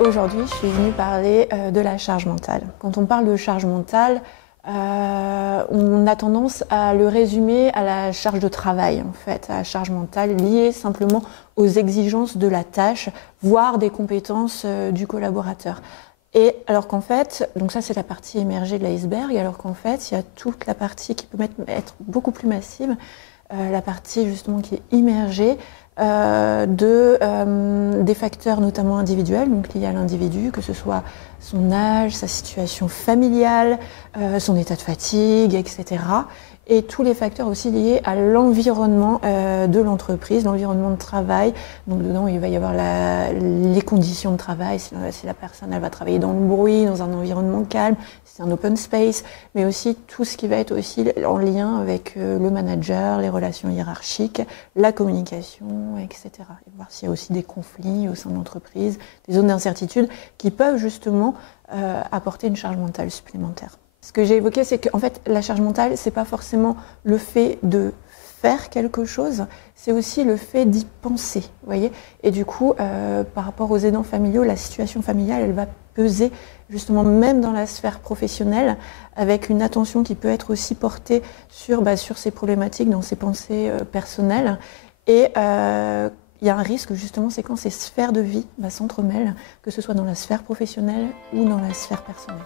Aujourd'hui, je suis venue parler de la charge mentale. Quand on parle de charge mentale, on a tendance à le résumer à la charge de travail, en fait, à la charge mentale liée simplement aux exigences de la tâche, voire des compétences du collaborateur. Et alors qu'en fait, donc ça c'est la partie émergée de l'iceberg, alors qu'en fait il y a toute la partie qui peut être beaucoup plus massive, la partie justement qui est immergée des facteurs notamment individuels, donc liés à l'individu, que ce soit son âge, sa situation familiale, son état de fatigue, etc. Et tous les facteurs aussi liés à l'environnement de l'entreprise, l'environnement de travail. Donc dedans, il va y avoir les conditions de travail, si la personne elle va travailler dans le bruit, dans un environnement calme, si c'est un open space, mais aussi tout ce qui va être aussi en lien avec le manager, les relations hiérarchiques, la communication, etc. Et voir s'il y a aussi des conflits au sein de l'entreprise, des zones d'incertitude qui peuvent justement apporter une charge mentale supplémentaire. Ce que j'ai évoqué, c'est qu'en fait, la charge mentale, c'est pas forcément le fait de faire quelque chose, c'est aussi le fait d'y penser, vous voyez. Et du coup, par rapport aux aidants familiaux, la situation familiale, elle va peser justement même dans la sphère professionnelle, avec une attention qui peut être aussi portée sur ces problématiques, dans ses pensées personnelles. Et il y a un risque justement, c'est quand ces sphères de vie s'entremêlent, que ce soit dans la sphère professionnelle ou dans la sphère personnelle.